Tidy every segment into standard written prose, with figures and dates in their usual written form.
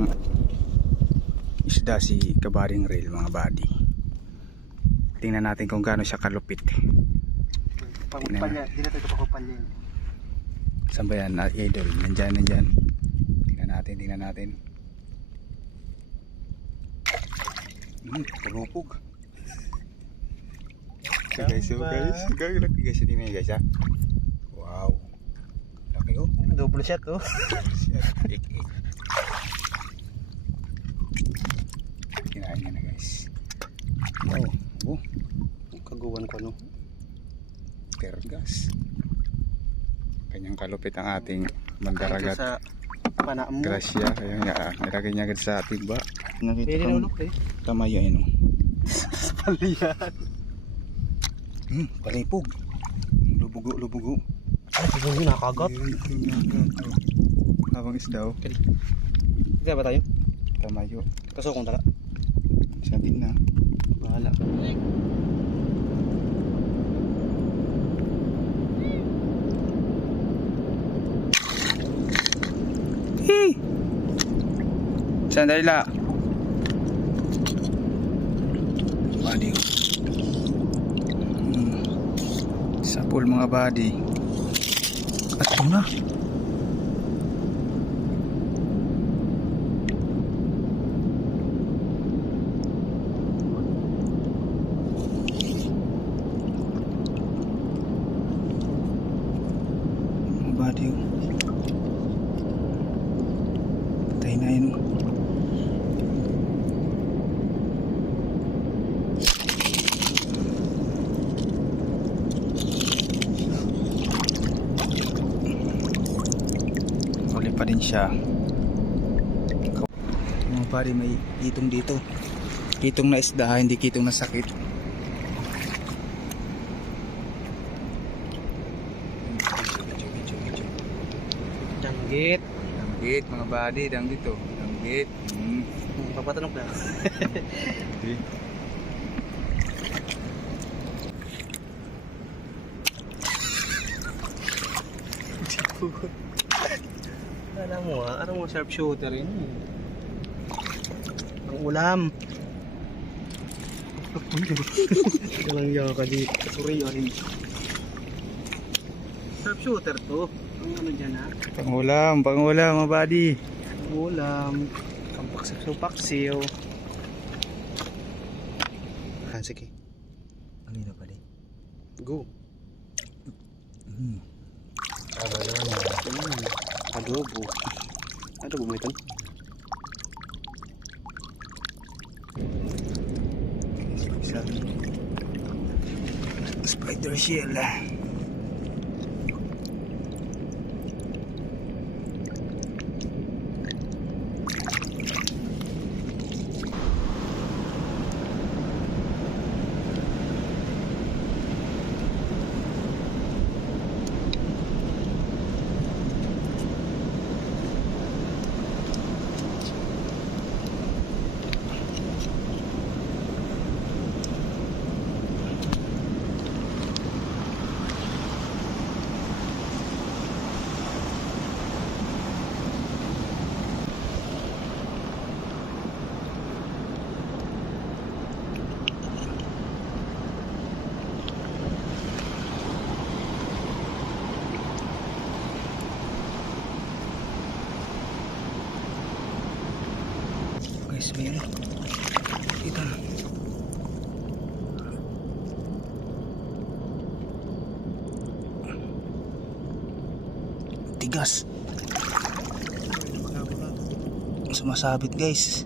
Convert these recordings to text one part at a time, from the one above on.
ng isda si Kabaring Rail mga buddy. Tingnan natin kung gaano siya kalupit. Pangupal niya, hindi na tayo pangupal niya. Saan ba yan? Idol, nandyan. Tingnan natin. Pagupog. So guys, laki guys, tingnan guys ha. Wow, laki oh. Double shot oh. Kinain niya na guys. Wow, Kaguwan ko no. Tergas. Kanyang kalupit ang ating mandaragat. Sa panaan mo. Gracia, ayun nga, nilagay niya agad sa tiba. Nakita Pwede ko na ulok eh. tamayo yun oh. Palihan. Palipog. Lubugo. Ay, siguro yun nakagat. Habang isda oh. Kaya ba tayo? Tamayo. Kaso kung tala. Siya din na. Bahala. Sandali la. Body. Sa pool mga body. At ito na. Mga body. Patay na yun. Pa din siya. Mga pare, may kitong dito. Kitong na isda, hindi kitong na sakit. Danggit. Danggit mga buddy, danggit to. Danggit. Papatanong na. Okay. Alam mo sharpshooter yun. Ang ulam. Walang yaw ka dito. Sorry yun. Sharpshooter to. Ang ano dyan ha? Pangulam mga buddy. Ang ulam. Pampaksiw. Sige. Ano na pala? Go. Adobo. Adobo mo ito? Spider shell. Guys, mayroon. Dito na. Tigas. Sumasabit guys.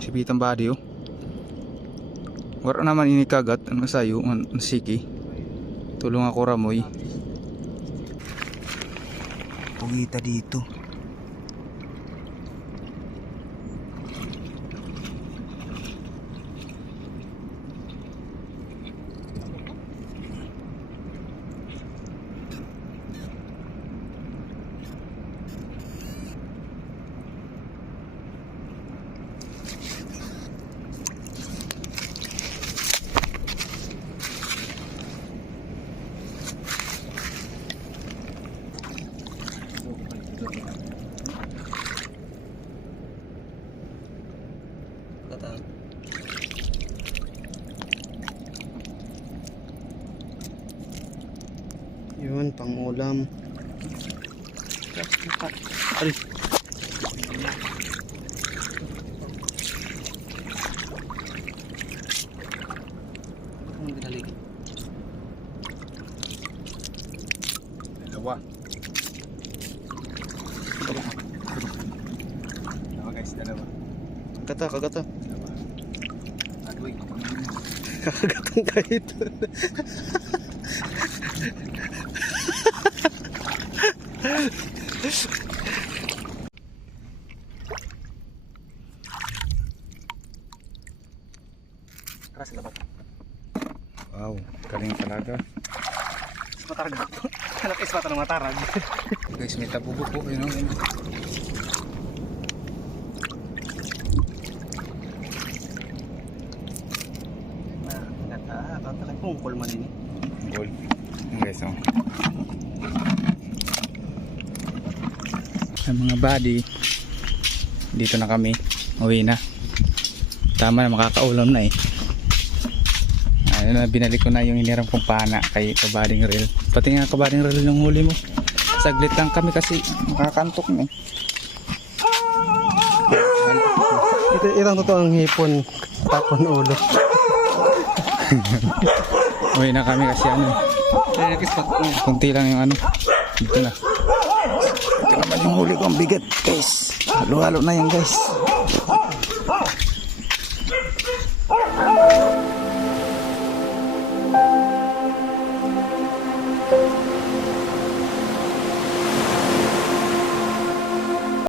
Sibitan body oh. Wala naman inikagat. Ang sayo, ang siki. Tulong ako ramoy. Pugita dito. Yun, pang-ulam. Ay. Ang binalig. Dalawa. Dalawa guys, dalawa. Kagata, kagata. Dalawa. Agoy. Kagatang kahit. Keras dapat. Wow, galing talaga. Sa matarag po. Anak is mata ng matarag. Guys, may tabubo po. Yun o. Talagang pungkol man ini. Gold. Yun guys, oh. Ay, mga buddy, dito na kami. Uwi na. Tama na, makakaulam na eh. Ayun na, binalik ko na yung hiniram kong pana kay Kabading Reel. Pati nga Kabading Reel yung huli mo. Saglit lang kami kasi makakantok na eh. Itang totoo ang hipon. Tapon ulo. Uwi na kami kasi ano. Kunti lang yung ano. Dito na. Ito naman yung huli ko, ang bigat guys. Halo-halo na yan guys.